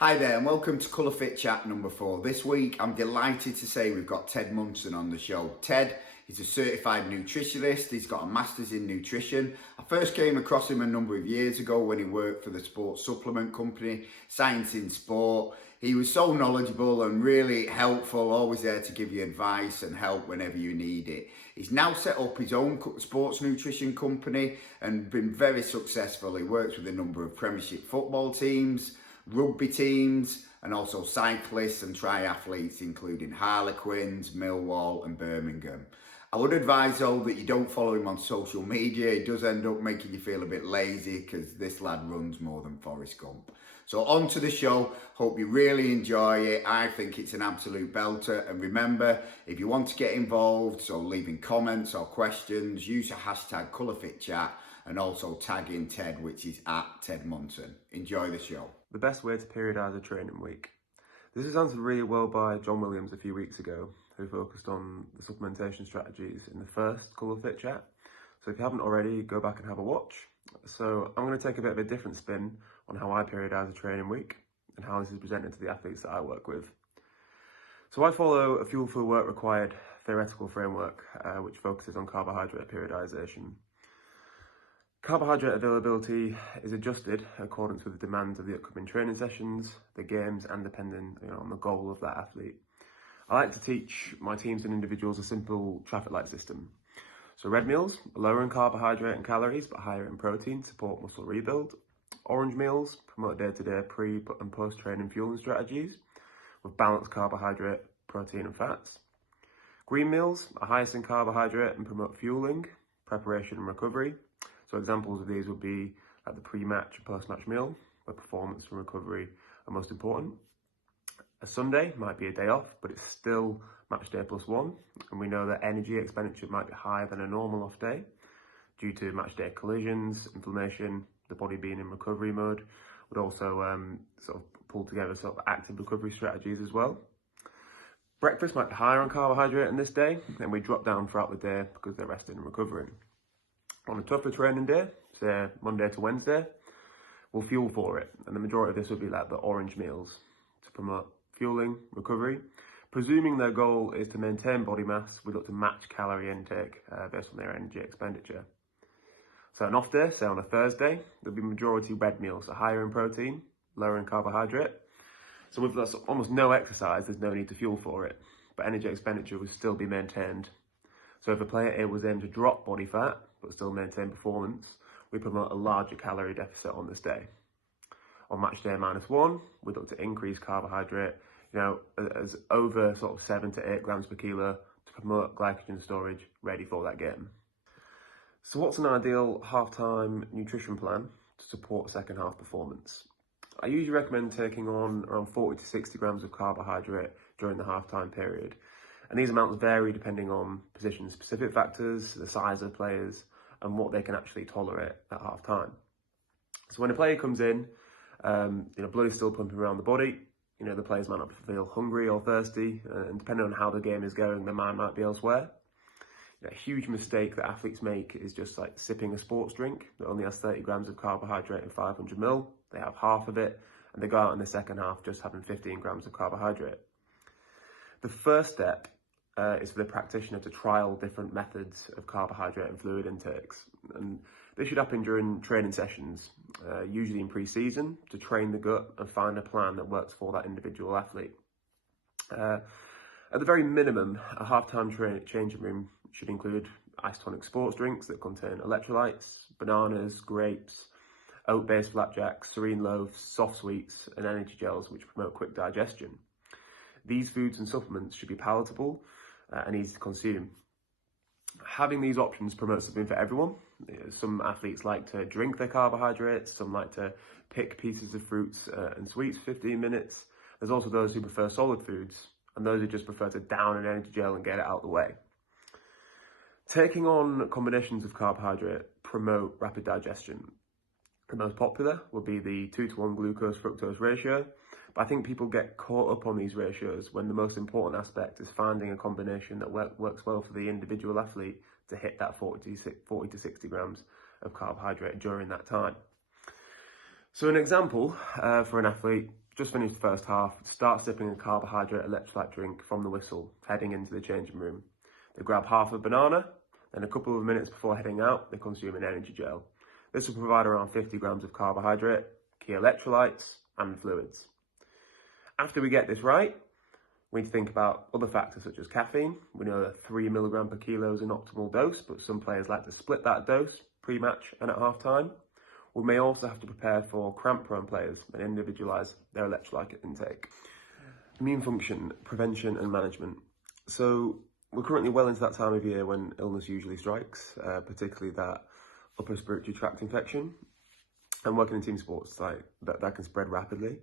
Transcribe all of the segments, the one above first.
Hi there and welcome to Colour Fit Chat number 4. This week I'm delighted to say we've got Ted Munson on the show. Ted is a certified nutritionist, he's got a master's in nutrition. I first came across him a number of years ago when he worked for the sports supplement company, Science in Sport. He was so knowledgeable and really helpful, always there to give you advice and help whenever you need it. He's now set up his own sports nutrition company and been very successful. He works with a number of Premiership football teams, rugby teams, and also cyclists and triathletes including Harlequins, Millwall and Birmingham. I would advise though that you don't follow him on social media. It does end up making you feel a bit lazy because this lad runs more than Forrest Gump. So on to the show. Hope you really enjoy it. I think it's an absolute belter. And remember, if you want to get involved, so leaving comments or questions, use the hashtag ColourFitChat and also tag in Ted, which is at Ted Munson. Enjoy the show. The best way to periodise a training week. This was answered really well by John Williams a few weeks ago, who focused on the supplementation strategies in the first Colour Fit Chat. So if you haven't already, go back and have a watch. So I'm going to take a bit of a different spin on how I periodise a training week and how this is presented to the athletes that I work with. So I follow a Fuel for the Work required theoretical framework, which focuses on carbohydrate periodisation. Carbohydrate availability is adjusted in accordance with the demands of the upcoming training sessions, the games, and depending on the goal of that athlete. I like to teach my teams and individuals a simple traffic light system. So red meals are lower in carbohydrate and calories but higher in protein, support muscle rebuild. Orange meals promote day-to-day pre and post-training fueling strategies with balanced carbohydrate, protein and fats. Green meals are highest in carbohydrate and promote fueling, preparation and recovery. So examples of these would be at the pre-match and post-match meal, where performance and recovery are most important. A Sunday might be a day off, but it's still match day plus one. And we know that energy expenditure might be higher than a normal off day due to match day collisions, inflammation, the body being in recovery mode. Would also sort of pull together sort of active recovery strategies as well. Breakfast might be higher on carbohydrate on this day, and we drop down throughout the day because they're resting and recovering. On a tougher training day, say Monday to Wednesday, we'll fuel for it. And the majority of this would be like the orange meals to promote fueling, recovery. Presuming their goal is to maintain body mass, we look to match calorie intake based on their energy expenditure. So an off day, say on a Thursday, there'll be majority red meals, so higher in protein, lower in carbohydrate. So with almost no exercise, there's no need to fuel for it, but energy expenditure will still be maintained. So if a player A was aimed to drop body fat, but still maintain performance, we promote a larger calorie deficit on this day. On match day -1, we look to increase carbohydrate, as over sort of 7 to 8 grams per kilo to promote glycogen storage ready for that game. So what's an ideal half-time nutrition plan to support second half performance? I usually recommend taking on around 40 to 60 grams of carbohydrate during the half-time period. And these amounts vary depending on position-specific factors, the size of the players, and what they can actually tolerate at half-time. So when a player comes in, blood is still pumping around the body, the players might not feel hungry or thirsty, and depending on how the game is going, their mind might be elsewhere. A huge mistake that athletes make is just like sipping a sports drink that only has 30 grams of carbohydrate and 500 ml. They have half of it, and they go out in the second half just having 15 grams of carbohydrate. The first step is for the practitioner to trial different methods of carbohydrate and fluid intakes. And this should happen during training sessions, usually in pre-season, to train the gut and find a plan that works for that individual athlete. At the very minimum, a half-time changing room should include isotonic sports drinks that contain electrolytes, bananas, grapes, oat-based flapjacks, serene loaves, soft sweets, and energy gels which promote quick digestion. These foods and supplements should be palatable and easy to consume. Having these options promotes something for everyone. Some athletes like to drink their carbohydrates, some like to pick pieces of fruits and sweets for 15 minutes. There's also those who prefer solid foods, and those who just prefer to down an energy gel and get it out of the way. Taking on combinations of carbohydrate promote rapid digestion. The most popular would be the 2-to-1 glucose-fructose ratio, but I think people get caught up on these ratios when the most important aspect is finding a combination that works well for the individual athlete to hit that 40 to 60 grams of carbohydrate during that time. So an example for an athlete just finished the first half, start sipping a carbohydrate electrolyte drink from the whistle, heading into the changing room. They grab half a banana, and a couple of minutes before heading out, they consume an energy gel. This will provide around 50 grams of carbohydrate, key electrolytes, and fluids. After we get this right, we need to think about other factors such as caffeine. We know that 3 milligram per kilo is an optimal dose, but some players like to split that dose pre-match and at half-time. We may also have to prepare for cramp-prone players and individualise their electrolyte intake. Immune function, prevention and management. So we're currently well into that time of year when illness usually strikes, particularly that upper respiratory tract infection. And working in team sports, like that can spread rapidly.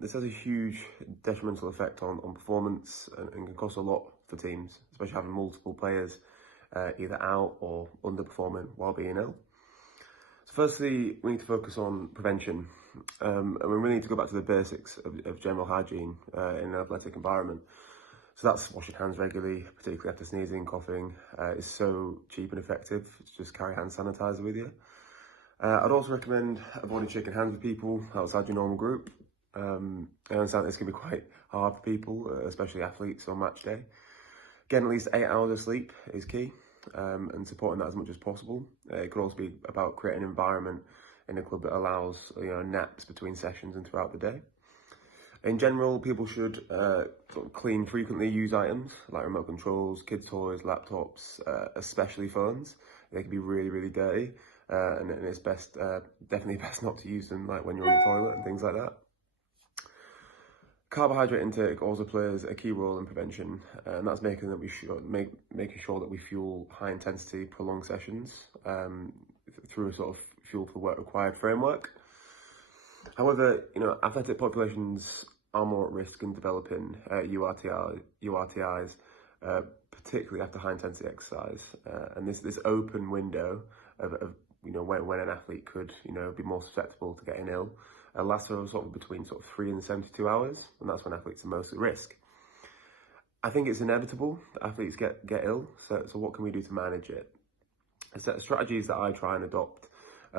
This has a huge detrimental effect on performance and can cost a lot for teams, especially having multiple players either out or underperforming while being ill. So firstly, we need to focus on prevention. And we really need to go back to the basics of general hygiene in an athletic environment. So that's washing hands regularly, particularly after sneezing, coughing. It's so cheap and effective. Just carry hand sanitizer with you. I'd also recommend avoiding shaking hands with people outside your normal group. I understand this can be quite hard for people, especially athletes on match day. Getting at least 8 hours of sleep is key, and supporting that as much as possible. It could also be about creating an environment in a club that allows naps between sessions and throughout the day. In general, people should sort of clean frequently used items like remote controls, kids' toys, laptops, especially phones. They can be really, really dirty, and it's definitely best not to use them like when you're on the toilet and things like that. Carbohydrate intake also plays a key role in prevention, and that's making sure that we fuel high intensity, prolonged sessions through a sort of fuel for work required framework. However, athletic populations are more at risk in developing URTIs, particularly after high intensity exercise, and this open window of when an athlete could be more susceptible to getting ill lasts between 3 and 72 hours, and that's when athletes are most at risk. I think it's inevitable that athletes get ill, so what can we do to manage it? A set of strategies that I try and adopt.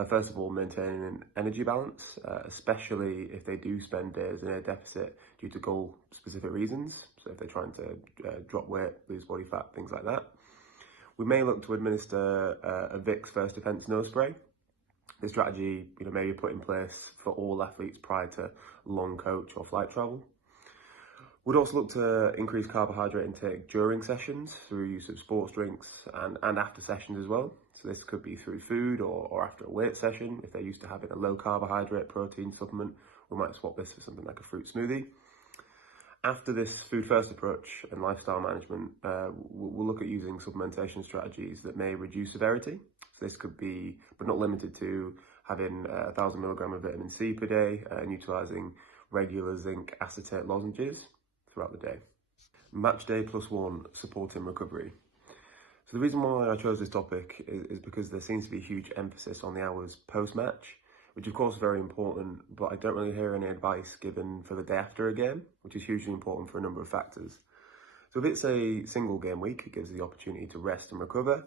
First of all, maintaining an energy balance, especially if they do spend days in a deficit due to goal-specific reasons. So if they're trying to drop weight, lose body fat, things like that. We may look to administer a Vicks First Defense nose spray. This strategy, may be put in place for all athletes prior to long coach or flight travel. We'd also look to increase carbohydrate intake during sessions through use of sports drinks and after sessions as well. So this could be through food or after a weight session. If they're used to having a low carbohydrate protein supplement, we might swap this for something like a fruit smoothie. After this food first approach and lifestyle management, we'll look at using supplementation strategies that may reduce severity. So this could be, but not limited to, having 1,000 milligram of vitamin C per day and utilising regular zinc acetate lozenges throughout the day. Match day +1, supporting recovery. So the reason why I chose this topic is because there seems to be a huge emphasis on the hours post-match, which of course is very important, but I don't really hear any advice given for the day after a game, which is hugely important for a number of factors. So if it's a single game week, it gives the opportunity to rest and recover.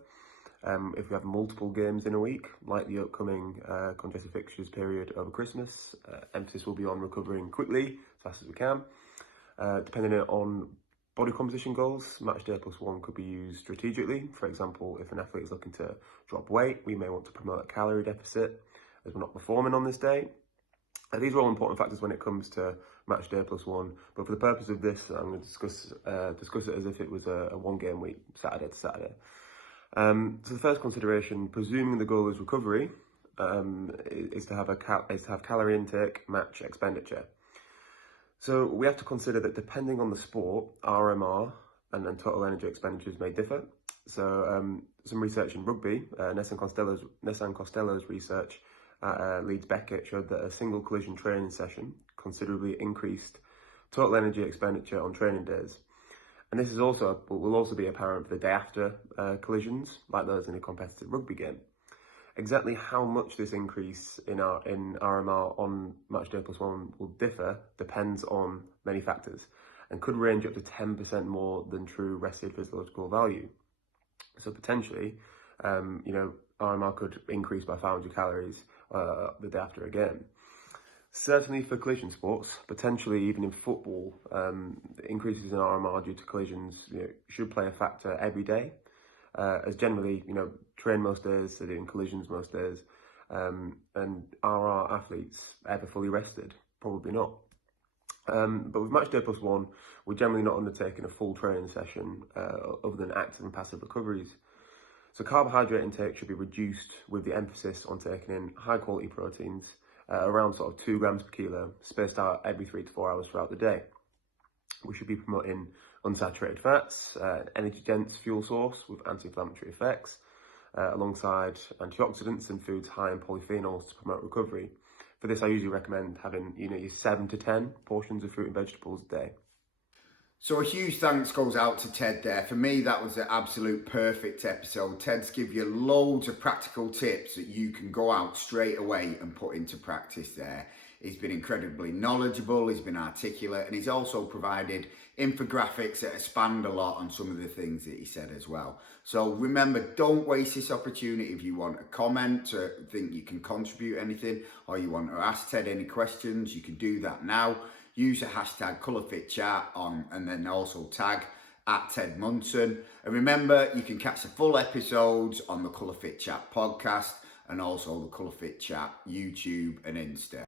If we have multiple games in a week, like the upcoming congested fixtures period over Christmas, emphasis will be on recovering quickly, as fast as we can. Depending on body composition goals, match day +1 could be used strategically. For example, if an athlete is looking to drop weight, we may want to promote a calorie deficit as we're not performing on this day. These are all important factors when it comes to match day +1, but for the purpose of this, I'm going to discuss it as if it was a one-game week, Saturday to Saturday. So the first consideration, presuming the goal is recovery, is to have calorie intake match expenditure. So we have to consider that depending on the sport, RMR and total energy expenditures may differ. So some research in rugby, Nessan Costello's research at Leeds Beckett showed that a single collision training session considerably increased total energy expenditure on training days. And this will also be apparent for the day after collisions, like those in a competitive rugby game. Exactly how much this increase in RMR on match day +1 will differ depends on many factors and could range up to 10% more than true rested physiological value. So potentially, RMR could increase by 500 calories the day after a game. Certainly for collision sports, potentially even in football, increases in RMR due to collisions should play a factor every day, as generally, train most days, they're doing collisions most days, and are our athletes ever fully rested? Probably not. But with match day plus one, we're generally not undertaking a full training session other than active and passive recoveries. So carbohydrate intake should be reduced with the emphasis on taking in high quality proteins, around sort of 2 grams per kilo, spaced out every 3 to 4 hours throughout the day. We should be promoting unsaturated fats, energy dense fuel source with anti-inflammatory effects, alongside antioxidants and foods high in polyphenols to promote recovery. For this, I usually recommend having your 7 to 10 portions of fruit and vegetables a day. So a huge thanks goes out to Ted there. For me, that was an absolute perfect episode. Ted's give you loads of practical tips that you can go out straight away and put into practice there. He's been incredibly knowledgeable, he's been articulate, and he's also provided infographics that expand a lot on some of the things that he said as well. So remember, don't waste this opportunity. If you want to comment or think you can contribute anything, or you want to ask Ted any questions, you can do that now. Use the hashtag ColourFitChat on, and then also tag @Ted Munson. And remember, you can catch the full episodes on the ColourFitChat podcast and also the ColourFitChat YouTube and Insta.